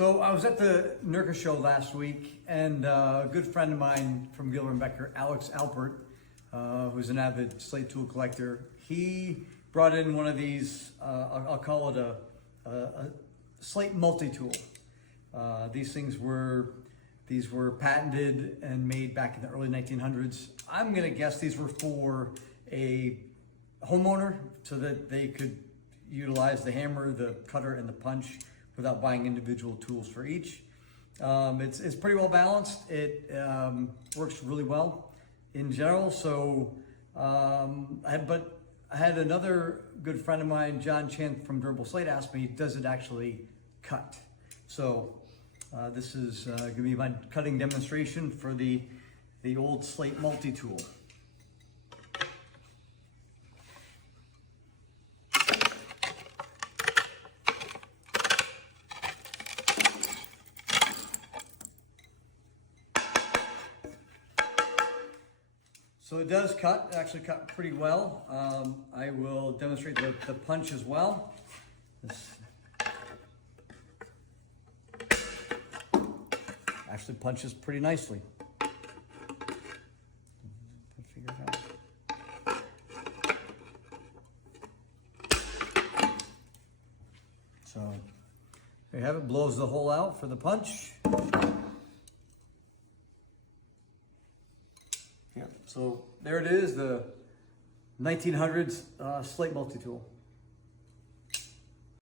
So I was at the NERCA show last week, and a good friend of mine from Giel and Becker, Alex Alpert, who's an avid slate tool collector, he brought in one of these, I'll call it a slate multi-tool. These were patented and made back in the early 1900s. I'm gonna guess these were for a homeowner so that they could utilize the hammer, the cutter, and the punch without buying individual tools for each. It's pretty well balanced. It works really well in general. So, but I had another good friend of mine, John Chan from Durable Slate, ask me, does it actually cut? So this is gonna be my cutting demonstration for the old Slate multi-tool. So it does cut, it actually cut pretty well. I will demonstrate the punch as well. This actually punches pretty nicely. Figure it out. So there you have it, blows the hole out for the punch. Yeah, so there it is, the 1900s slate multi-tool.